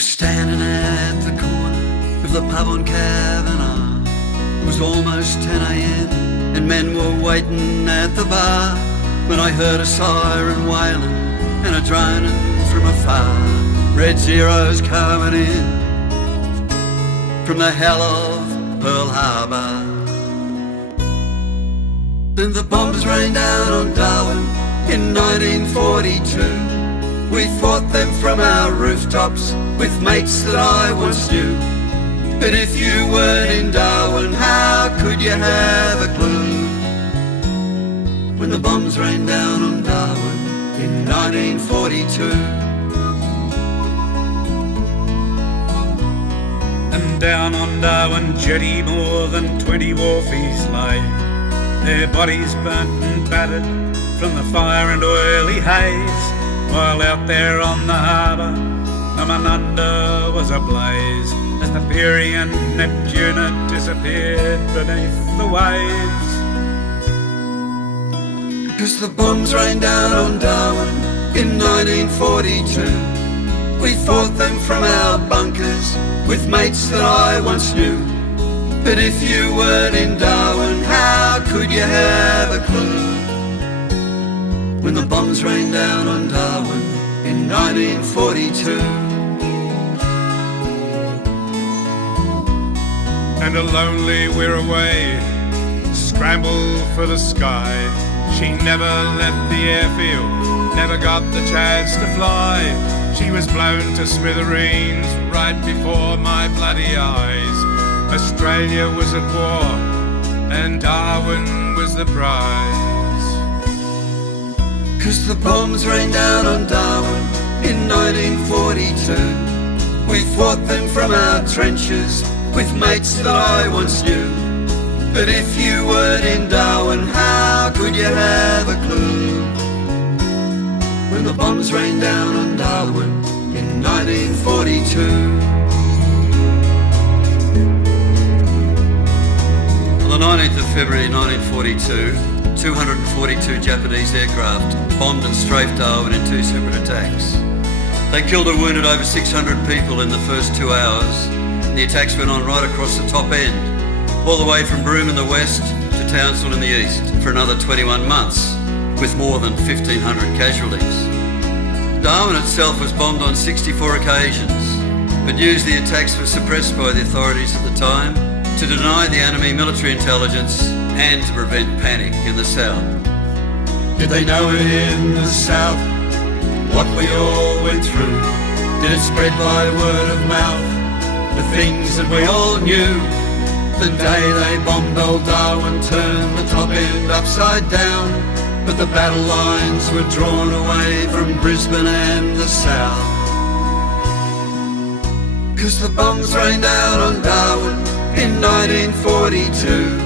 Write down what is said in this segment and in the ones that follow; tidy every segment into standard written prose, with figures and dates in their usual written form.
was standing at the corner of the pub on Kavanagh. It was almost 10 a.m. and men were waiting at the bar when I heard a siren wailing and a droning from afar. Red Zero's coming in from the hell of Pearl Harbor. Then the bombs rained down on Darwin in 1942. We fought them from our rooftops with mates that I once knew. But if you weren't in Darwin, how could you have a clue? When the bombs rained down on Darwin in 1942. And down on Darwin jetty more than 20 wharfies lay, their bodies burnt and battered from the fire and oily haze, while out there on the harbour the Manunda was ablaze as the Peary and Neptune had disappeared beneath the waves. 'Cause the bombs rained down on Darwin in 1942. We fought them from our bunkers with mates that I once knew. But if you weren't in Darwin, how could you have a clue? When the bombs rained down on Darwin in 1942. And a lonely Wirraway scrambled for the sky. She never left the airfield, never got the chance to fly. She was blown to smithereens right before my bloody eyes. Australia was at war and Darwin was the prize. 'Cause the bombs rained down on Darwin in 1942. We fought them from our trenches with mates that I once knew. But if you weren't in Darwin, how could you have a clue? When the bombs rained down on Darwin in 1942. On the 19th of February 1942, 242 Japanese aircraft bombed and strafed Darwin in two separate attacks. They killed or wounded over 600 people in the first 2 hours. The attacks went on right across the top end, all the way from Broome in the west to Townsville in the east, for another 21 months, with more than 1,500 casualties. Darwin itself was bombed on 64 occasions, but news the attacks were suppressed by the authorities at the time to deny the enemy military intelligence and to prevent panic in the south. Did they know it in the south, what we all went through? Did it spread by word of mouth, the things that we all knew? The day they bombed old Darwin turned the top end upside down, but the battle lines were drawn away from Brisbane and the south. 'Cause the bombs rained down on Darwin in 1942.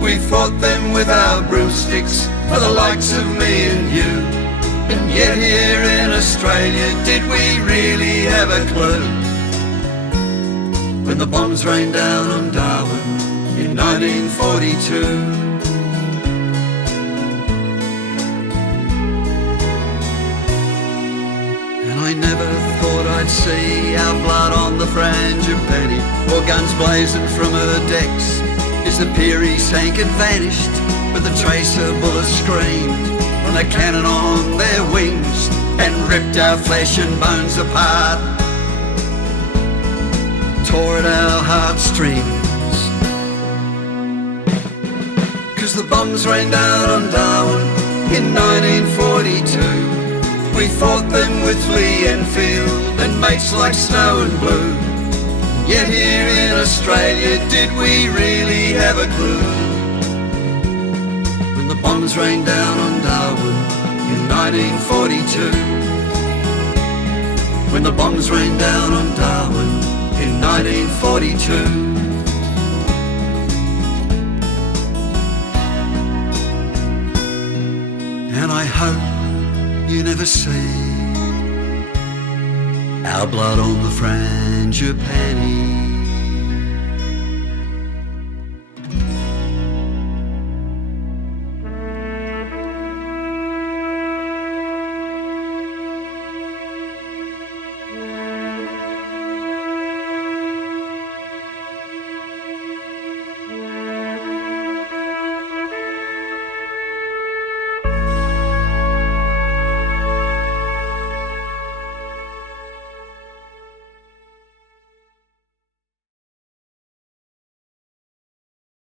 We fought them with our broomsticks for the likes of me and you. And yet here in Australia, did we really have a clue? When the bombs rained down on Darwin in 1942. And I never thought I'd see our blood on the Frangipani, or guns blazing from her decks as the Peary sank and vanished, but the tracer bullets screamed from the cannon on their wings and ripped our flesh and bones apart, tore at our heartstrings. 'Cause the bombs rained down on Darwin in 1942. We fought them with Lee Enfield and mates like Snow and Blue. Yet here in Australia, did we really have a clue? When the bombs rained down on Darwin in 1942. When the bombs rained down on Darwin in 1942. And I hope you never see our blood on the Frangipani.